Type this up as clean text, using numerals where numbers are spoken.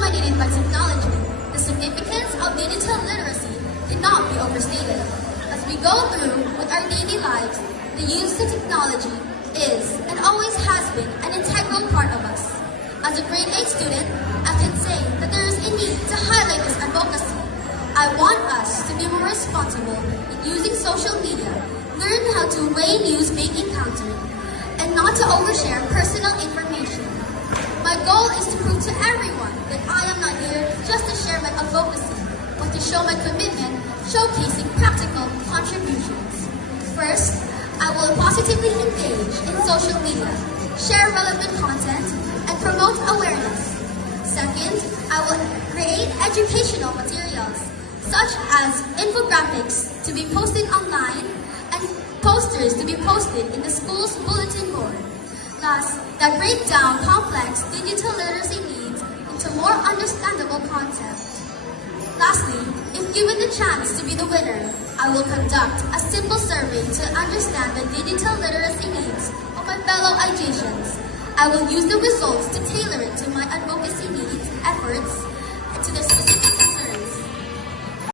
dominated by technology, the significance of digital literacy cannot be overstated. As we go through with our daily lives, the use of technology is and always has been an integral part of us. As a grade 8 student, I can say that there is a need to highlight this advocacy. I want us to be more responsible in using social media, learn how to weigh news being encountered, and not to overshare personal information. My goal is to prove to everyone that I am not here just to share my advocacy, but to show my commitment, showcasing practical contributions. First, I will positively engage in social media, share relevant content, and promote awareness. Second, I will create educational materials, such as infographics to be posted online and posters to be posted in the school's bulletin board. Thus, that break down complex digital literacy needs into more understandable content. Lastly, if given the chance to be the winner, I will conduct a simple survey to understand the digital literacy needs of my fellow IJsians. I will use the results to tailor it to my advocacy needs, efforts, and to the